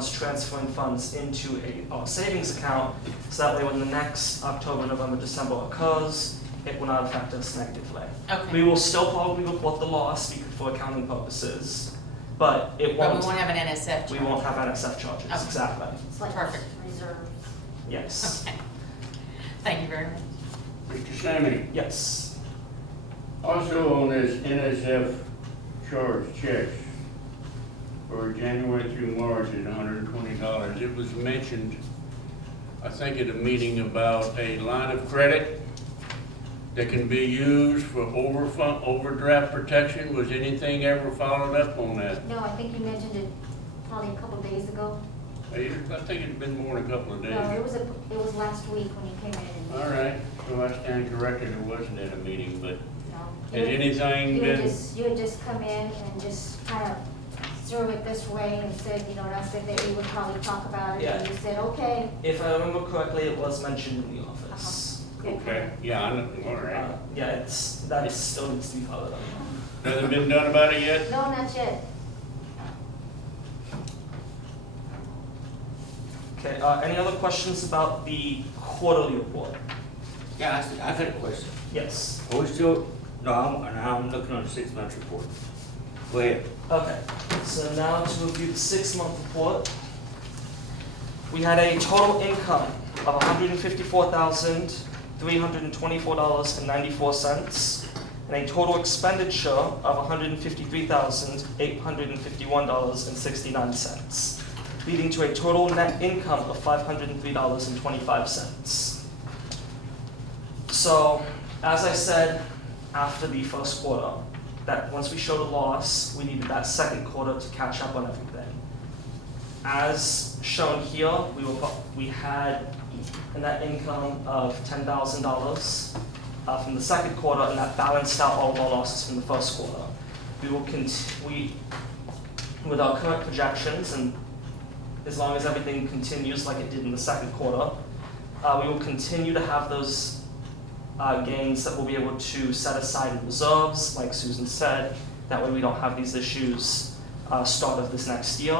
transferring funds into a savings account, so that way when the next October, November, December occurs, it will not affect us negatively. Okay. We will still probably report the loss for accounting purposes, but it But won't. we won't have an NSF charge. We won't have NSF charges, Okay. exactly. It's like Perfect. reserves. Yes, Okay. Thank you very much. Mr. Sammy, yes. also on this NSF charge checks for January through March is $120. It was mentioned, I think at a meeting, about a line of credit that can be used for overdraft protection. Was anything ever followed up on that? No, I think you mentioned it probably a couple of days ago. I think it's been more than a couple of days. No, it was last week when you came in. All right, so I stand corrected, it wasn't at a meeting, but No. has anything been? You had just come in and just kind of threw it this way and said, and I said that we would probably talk about it, and Yeah. you said, okay. If I remember correctly, it was mentioned in the office. Okay, yeah, I know, all right. Yeah, that still needs to be followed up. Nothing been done about it yet? No, not yet. Okay, any other questions about the quarterly report? Yeah, I've had a question. Yes. Are we still, no, I'm looking on the 6-month report. Go ahead. Okay, so now to review the 6-month report. We had a total income of $154,324.94 and a total expenditure of $153,851.69, leading to a total net income of $503.25. So, as I said after the first quarter, that once we showed a loss, we needed that second quarter to catch up on everything. As shown here, we had a net income of $10,000 from the second quarter, and that balanced out all of our losses from the first quarter. We will with our current projections, and as long as everything continues like it did in the second quarter, we will continue to have those gains that we'll be able to set aside in reserves, like Susan said. That way we don't have these issues start of this next year.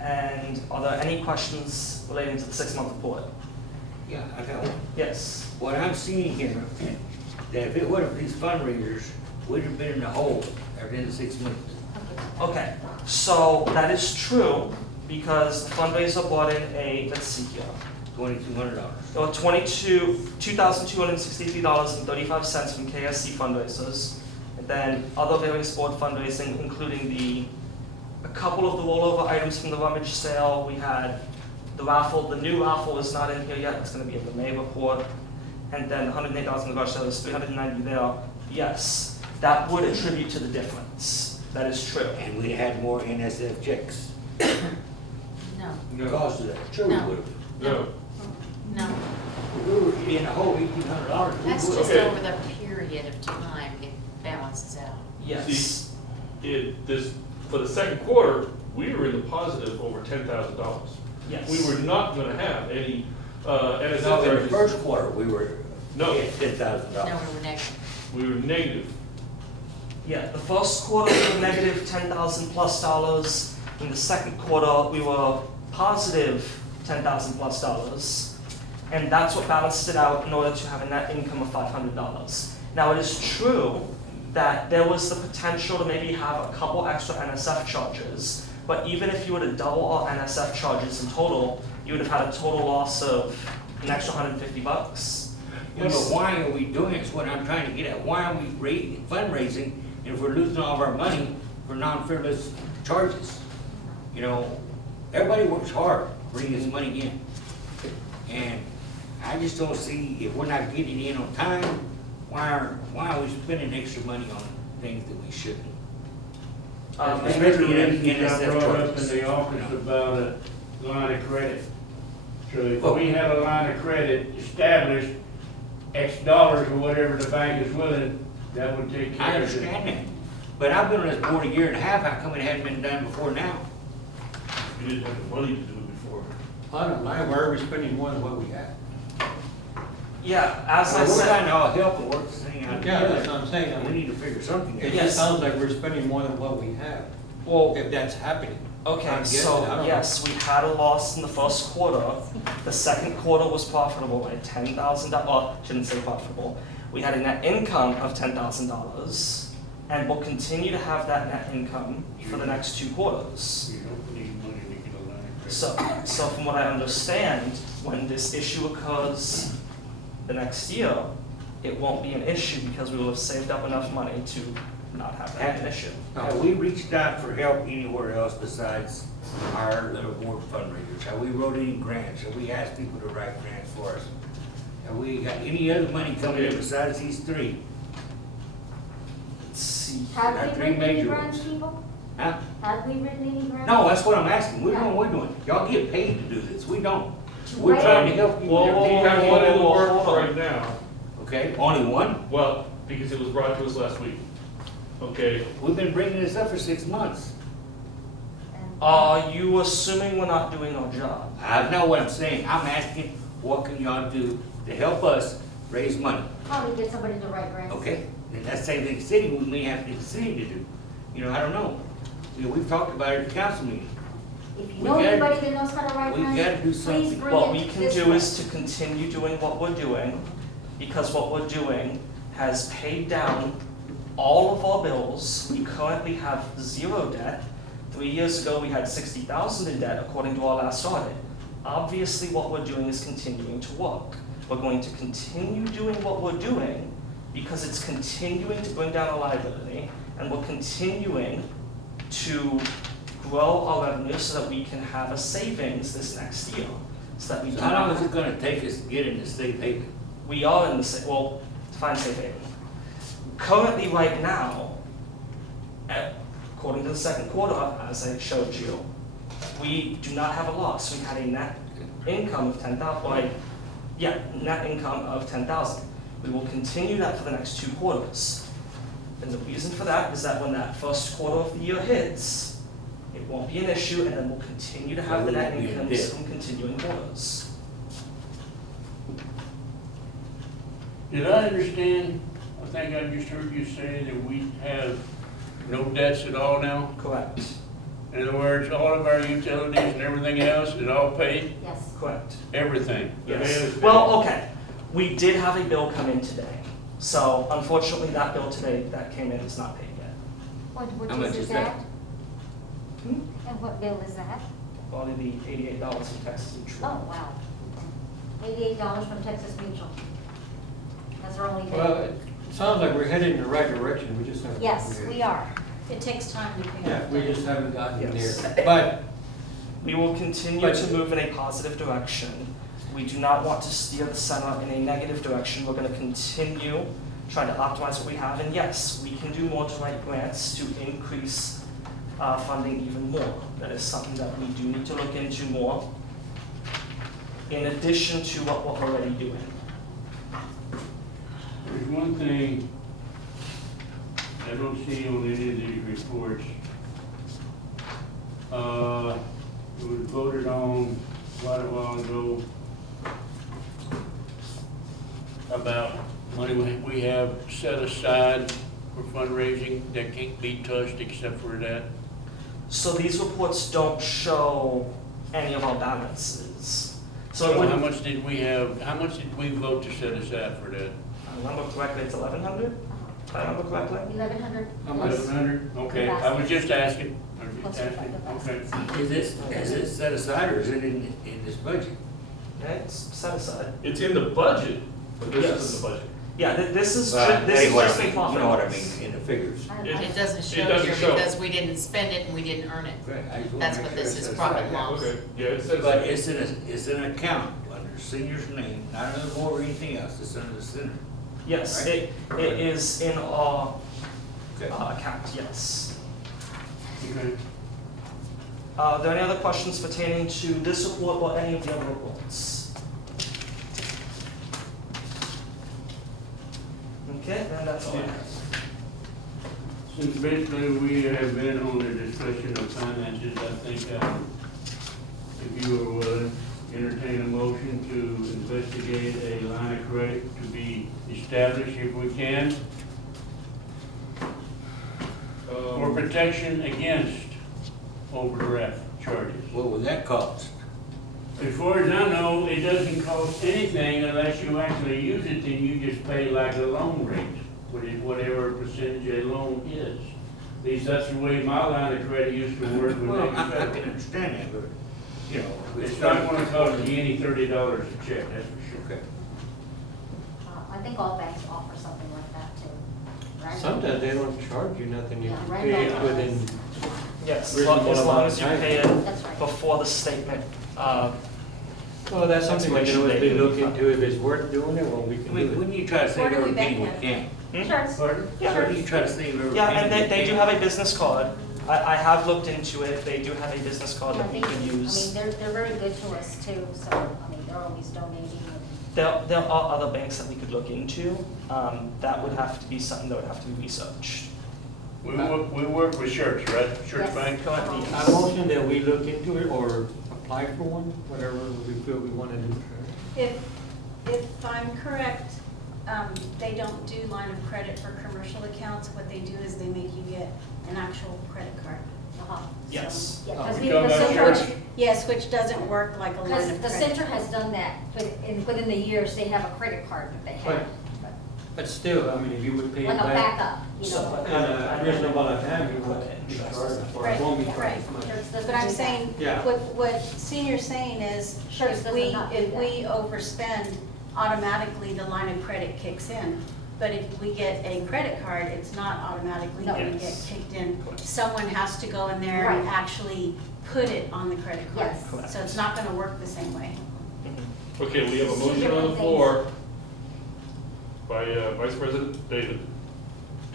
And are there any questions relating to the 6-month report? Yeah, I got one. Yes. What I'm seeing here, that if it wasn't for these fundraisers, we'd have been in the hole at the end of 6 months. Okay, so that is true because the fundraiser brought in let's see here, $2,200. there were $2,263.35 from KSC fundraisers, and then other various board fundraising, including a couple of the rollover items from the rummage sale. We had the raffle, the new raffle is not in here yet, it's going to be in the May report, and then $108 in the garage sale, there's $390 there. Yes, that would attribute to the difference. That is true. And we had more NSF checks No, because of that. Sure we No. would have. no, no. If we were in the hole $1,800, we That's would just have. over the period of time it balances out. Yes. For the second quarter, we were in the positive over $10,000. Yes. We were not gonna have any, NSF No, in the charges. first quarter, we were No. at $10,000. No, we were negative. We were negative. Yeah, the first quarter we were negative $10,000+. In the second quarter, we were positive $10,000+. And that's what balanced it out in order to have a net income of $500. Now, it is true that there was the potential to maybe have a couple extra NSF charges, but even if you were to double our NSF charges in total, you would have had a total loss of an extra $150. Yeah, but why are we doing it? It's what I'm trying to get at. Why are we fundraising if we're losing all of our money for non-frivolous charges? Everybody works hard bringing this money in. And I just don't see, if we're not getting in on time, why are we spending extra money on things that we shouldn't? Especially in reasons I NSF brought up in charges. the office about a line of credit. So if Oh. we have a line of credit established, X dollars or whatever the bank is willing, that would take I care of it. understand that. But I've been on this board a year and a half. How come it hadn't been done before now? We didn't have the money to do it before. Bottom line, why are we spending more than what we have? Yeah, as I We're said, trying to all help and work this thing out Yeah, together. that's what I'm saying. I We mean, need to figure something it out. Yes. just sounds like we're spending more than what we have. Well, if that's happening. I'm okay, guessing, I so don't know. yes, we had a loss in the first quarter. The second quarter was profitable at $10,000, well, shouldn't say profitable. We had a net income of $10,000, and we'll continue to have that net income for the next 2 quarters. You don't need money to get a line of credit. So from what I understand, when this issue occurs the next year, it won't be an issue because we will have saved up enough money to not have that be an issue. Have we reached out for help anywhere else besides our little board fundraisers? Have we wrote any grants? Have we asked people to write grants for us? Have we got any other money coming in besides these 3? Let's see. Have Got we 3 written any major grants, ones. people? Huh? Have we written any grants? No, that's what I'm asking. We're doing, Y'all get paid to do this. We don't. We're trying to help you. Whoa, with whoa, We your have team. one in the whoa, works hold on. right now, Okay, only one? well, because it was brought to us last week. Okay, We've been bringing this up for 6 months. And- Are you assuming we're not doing our job? I know what I'm saying. I'm asking, what can y'all do to help us raise money? Probably get somebody to write grants. Okay, and that's the same thing the city, we may have to get the city to do. You know, I don't know. You know, we've talked about it at the council meeting. If you We know gotta- anybody that knows how to write we grants, gotta do please something. bring What we it can this do way. is to continue doing what we're doing, because what we're doing has paid down all of our bills. We currently have 0 debt. 3 years ago, we had 60,000 in debt, according to our last audit. Obviously, what we're doing is continuing to work. We're going to continue doing what we're doing because it's continuing to bring down our liability, and we're continuing to grow our revenue so that we can have a savings this next year, so that we So do how long not is it gonna take us to get into safe haven? we are in the well, define safe haven. Currently, right now, according to the second quarter, as I showed you, we do not have a loss. We had a net income of 10,000, net income of 10,000. We will continue that for the next 2 quarters. And the reason for that is that when that first quarter of the year hits, it won't be an issue, and then we'll continue to have the net So it won't be a incomes dip. from continuing quarters. Did I understand, I think I just heard you say that we have no debts at all now? Correct. In other words, all of our utilities and everything else is all paid? Yes. Correct. Everything? Yes. Well, okay, we did have a bill come in today. So unfortunately, that bill today that came in is not paid yet. What How much is is that? that? Hmm? And what bill is that? Only the $88 from Texas Mutual. Oh, wow. $88 from Texas Mutual. That's our only Well, bill. it sounds like we're headed in the right direction, we just haven't. Yes, we are. It takes time to pay Yeah, off. we just haven't gotten Yes. there. But, We will continue But- to move in a positive direction. We do not want to steer the center in a negative direction. We're gonna continue trying to optimize what we have. And yes, we can do more to write grants to increase funding even more. That is something that we do need to look into more, in addition to what we're already doing. There's one thing I don't see on any of these reports. It was voted on quite a while ago about money we have set aside for fundraising that can't be touched except for that. So these reports don't show any of our balances. So it So how would, much did we have, how much did we vote to set aside for that? I remember correctly, it's 1,100, if I remember correctly. 1,100 How much? plus. 1,100? Okay, I was just asking. I was Plus just asking, the okay. Is it set aside or is it in this budget? Yeah, it's set aside. it's in the budget, but this Yes. isn't the budget. Yeah, this is, Well, this is what I just a mean, profit. You know what I loss. mean, in the figures. It doesn't show doesn't here show. because we didn't spend it and we didn't earn it. Right, I just wanna That's make what sure this it's is, set profit aside. loss. Okay, yeah, it says. But it's an account under senior's name, not under the board or anything else, it's under the center. Yes, Right. it is in our Okay. account, yes. Okay. Are there any other questions pertaining to this report or any of the other reports? Okay, then that's all I have. Since basically we have been on the discussion of finances, I think if you are willing, entertain a motion to investigate a line of credit to be established if we can, for protection against overdraft charges. What would that cost? As far as I know, it doesn't cost anything unless you actually use it, then you just pay like a loan rate, whatever percentage a loan is. At least that's the way my line of credit used to work with Well, I Navy can Federal. understand that, but, you know. It's not gonna cost you any $30 a check, that's for sure. Okay. I think all banks offer something like that too. right? Sometimes they don't charge you nothing if Yeah, you right pay it now. within, Yes, Reasonable as long amount as of you time. pay it That's right. before the statement. well, that's something we can always Expiration date look will be into if it's worth doing it, well, we can do it. Wouldn't you try to save Where do we every penny bank we at? can? Hmm? Sure. Pardon? Yeah. Wouldn't you try to save every penny we Yeah, can? and they do have a business card. I have looked into it. They do have a business card Yeah, that we they- can use. I mean, they're very good to us too, so, I mean, they're always donating. There are other banks that we could look into. That would have to be something that would have to be researched. We work with Church, right? Church Yes. Bank? Currently, I yes. motion that we look into it or apply for one, whatever we feel we want to do. If I'm correct, they don't do line of credit for commercial accounts. What they do is they make you get an actual credit card. Uh-huh. Yes. Yeah, Oh, because we the talking about center, church? Yes, which doesn't work like a line because of the credit. center has done that, but within the years, they have a credit card that they have. But still, I mean, if you would pay it Like a back backup, you So, know. in a reasonable amount of time, you would be Interest. charged, or Right, it won't be right. charged as much. Church doesn't But I'm do that. saying, Yeah. what Senior's saying is, Church if does we, not do if that. we overspend, automatically the line of credit kicks in. But if we get a credit card, it's not automatically No. going to get Yes. kicked in. Someone has to go in there and Right. actually put it on the credit card. Yes. Correct. So it's not going to work the same way. Mhm. Okay, we have a Two motion on different the things. floor by Vice President David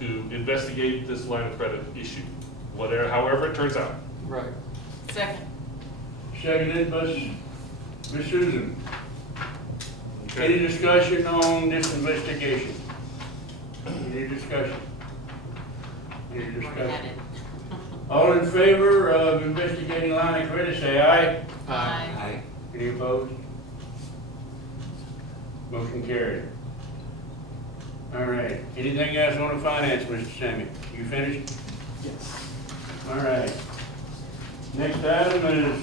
to investigate this line of credit issue, whatever, however it turns out. Right. Second. Seconded by Ms. Susan. Any Okay. discussion on this investigation? Any discussion? Any We're at discussion? it. All in favor of investigating line of credit, say aye. Aye. Any opposed? Motion carried. All right, anything else on the finance, Mr. Sammy? You finished? Yes. All right. Next item is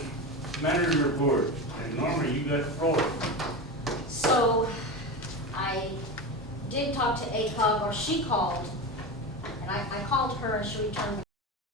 manager's report, and Norma, you got the floor. So, I did talk to ACOG, or she called, and I called her and she returned the